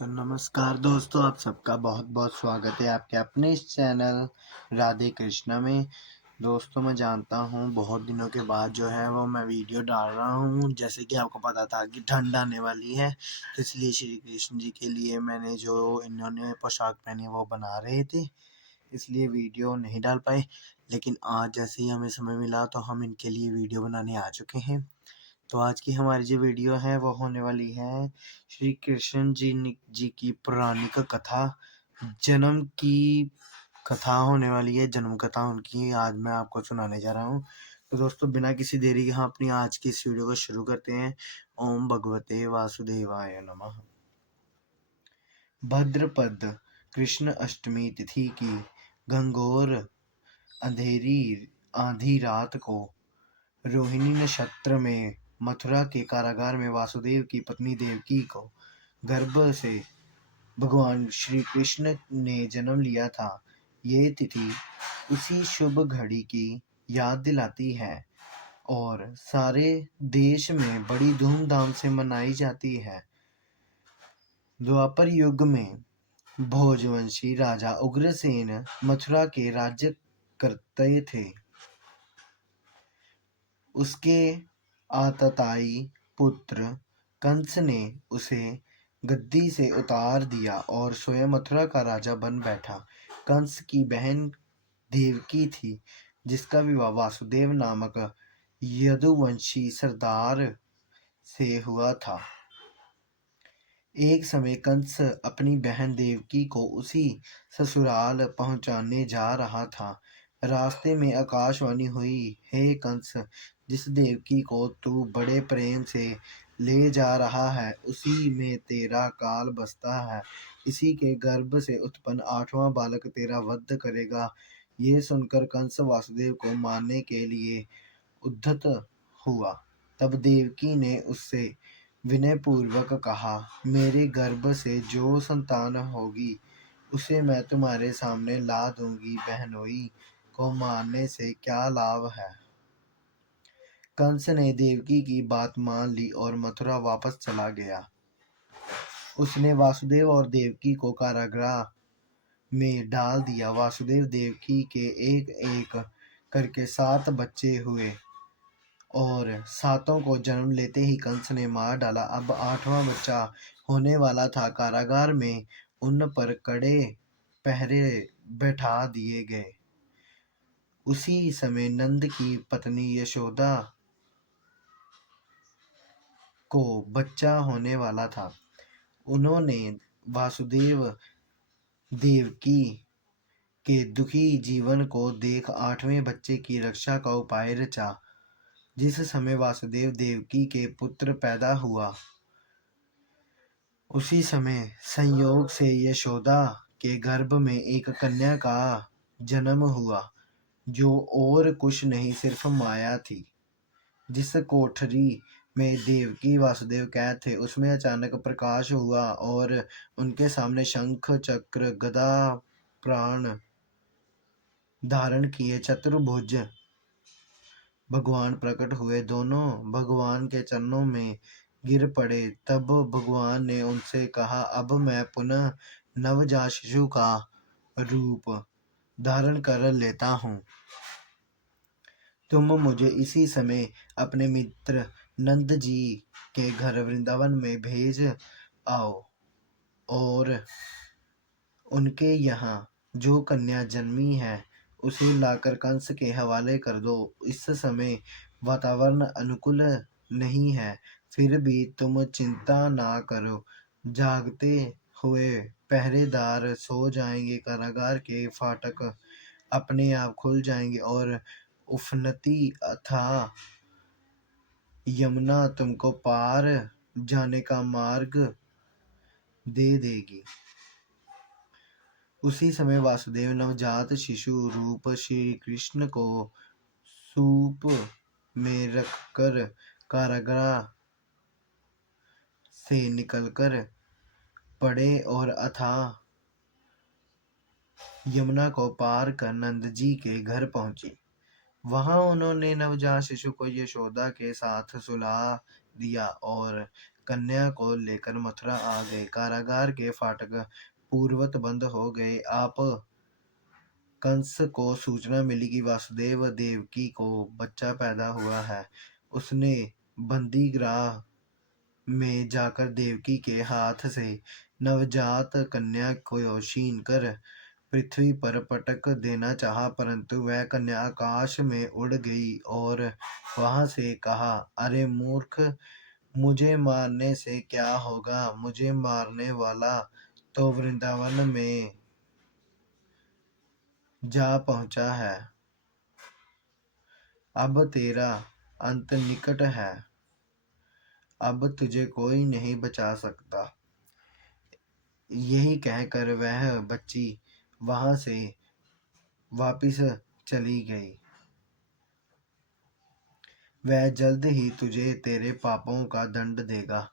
तो नमस्कार दोस्तों, आप सबका बहुत बहुत स्वागत है आपके अपने इस चैनल राधे कृष्णा में। दोस्तों, मैं जानता हूँ बहुत दिनों के बाद जो है वो मैं वीडियो डाल रहा हूँ। जैसे कि आपको पता था कि ठंड आने वाली है, तो इसलिए श्री कृष्ण जी के लिए मैंने जो इन्होंने पोशाक पहनी वो बना रहे थे, इसलिए वीडियो नहीं डाल पाए। लेकिन आज जैसे ही हमें समय मिला तो हम इनके लिए वीडियो बनाने आ चुके हैं। तो आज की हमारी जो वीडियो है वो होने वाली है श्री कृष्ण जी की पौराणिक कथा, जन्म की कथा होने वाली है। जन्म कथा उनकी आज मैं आपको सुनाने जा रहा हूँ। तो दोस्तों, बिना किसी देरी के हम अपनी आज की इस वीडियो को शुरू करते हैं। ओम भगवते वासुदेवाय नमः। भद्रपद कृष्ण अष्टमी तिथि की घंघोर अंधेरी आधी रात को रोहिणी नक्षत्र में मथुरा के कारागार में वासुदेव की पत्नी देवकी को गर्भ से भगवान श्री कृष्ण ने जन्म लिया था। ये तिथि उसी शुभ घड़ी की याद दिलाती है और सारे देश में बड़ी धूमधाम से मनाई जाती है। द्वापर युग में भोजवंशी राजा उग्रसेन मथुरा के राज्य करते थे। उसके आतताई पुत्र कंस ने उसे गद्दी से उतार दिया और स्वयं मथुरा का राजा बन बैठा। कंस की बहन देवकी थी, जिसका विवाह वासुदेव नामक यदुवंशी सरदार से हुआ था। एक समय कंस अपनी बहन देवकी को उसी ससुराल पहुंचाने जा रहा था। रास्ते में आकाशवाणी हुई, हे कंस, जिस देवकी को तू बड़े प्रेम से ले जा रहा है उसी में तेरा काल बसता है। इसी के गर्भ से उत्पन्न 8वां बालक तेरा वध करेगा। ये सुनकर कंस वासुदेव को मारने के लिए उद्यत हुआ। तब देवकी ने उससे विनयपूर्वक कहा, मेरे गर्भ से जो संतान होगी उसे मैं तुम्हारे सामने ला दूंगी। बहनोई को मारने से क्या लाभ है। कंस ने देवकी की बात मान ली और मथुरा वापस चला गया। उसने वासुदेव और देवकी को कारागृह में डाल दिया। वासुदेव देवकी के एक एक करके 7 बच्चे हुए और 7 को जन्म लेते ही कंस ने मार डाला। अब 8वां बच्चा होने वाला था। कारागार में उन पर कड़े पहरे बैठा दिए गए। उसी समय नंद की पत्नी यशोदा को बच्चा होने वाला था। उन्होंने वासुदेव देवकी के दुखी जीवन को देख 8वें बच्चे की रक्षा का उपाय रचा। जिस समय वासुदेव देवकी के पुत्र पैदा हुआ, उसी समय संयोग से यशोदा के गर्भ में एक कन्या का जन्म हुआ, जो और कुछ नहीं सिर्फ माया थी। जिस कोठरी में देवकी वासुदेव कैद थे, उसमें अचानक प्रकाश हुआ और उनके सामने शंख चक्र गदा प्राण धारण किए चतुर्भुज भगवान प्रकट हुए। दोनों भगवान के चरणों में गिर पड़े। तब भगवान ने उनसे कहा, अब मैं पुनः नवजात शिशु का रूप धारण कर लेता हूँ। तुम मुझे इसी समय अपने मित्र नंद जी के घर वृंदावन में भेज आओ और उनके यहाँ जो कन्या जन्मी है उसे लाकर कंस के हवाले कर दो। इस समय वातावरण अनुकूल नहीं है, फिर भी तुम चिंता ना करो। जागते हुए पहरेदार सो जाएंगे, कारागार के फाटक अपने आप खुल जाएंगे और उफनती अथाह यमुना तुमको पार जाने का मार्ग दे देगी। उसी समय वासुदेव नवजात शिशु रूप श्री कृष्ण को सूप में रखकर कारागृह से निकलकर पड़े और अथाह यमुना को पार कर नंद जी के घर पहुंचे। वहां उन्होंने नवजात शिशु को यशोदा के साथ सुला दिया और कन्या को लेकर मथुरा आ गए। कारागार के फाटक पूर्ववत बंद हो गए। आप कंस को सूचना मिली कि वासुदेव देवकी को बच्चा पैदा हुआ है। उसने बंदीगृह में जाकर देवकी के हाथ से नवजात कन्या को छीन कर पृथ्वी पर पटक देना चाहा, परंतु वह कन्या आकाश में उड़ गई और वहां से कहा, अरे मूर्ख, मुझे मारने से क्या होगा? मुझे मारने वाला तो वृंदावन में जा पहुंचा है। अब तेरा अंत निकट है। अब तुझे कोई नहीं बचा सकता। यही कहकर वह बच्ची वहां से वापिस चली गई। वह जल्द ही तुझे तेरे पापों का दंड देगा।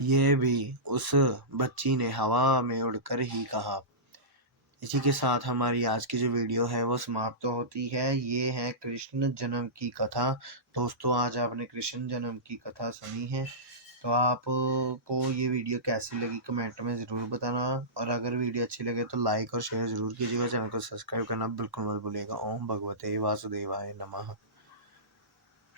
यह भी उस बच्ची ने हवा में उड़कर ही कहा। इसी के साथ हमारी आज की जो वीडियो है वो समाप्त होती है। ये है कृष्ण जन्म की कथा। दोस्तों, आज आपने कृष्ण जन्म की कथा सुनी है, तो आपको ये वीडियो कैसी लगी कमेंट में ज़रूर बताना, और अगर वीडियो अच्छी लगे तो लाइक और शेयर ज़रूर कीजिएगा। चैनल को सब्सक्राइब करना बिल्कुल मत भूलिएगा। ओम भगवते वासुदेवाय नमः।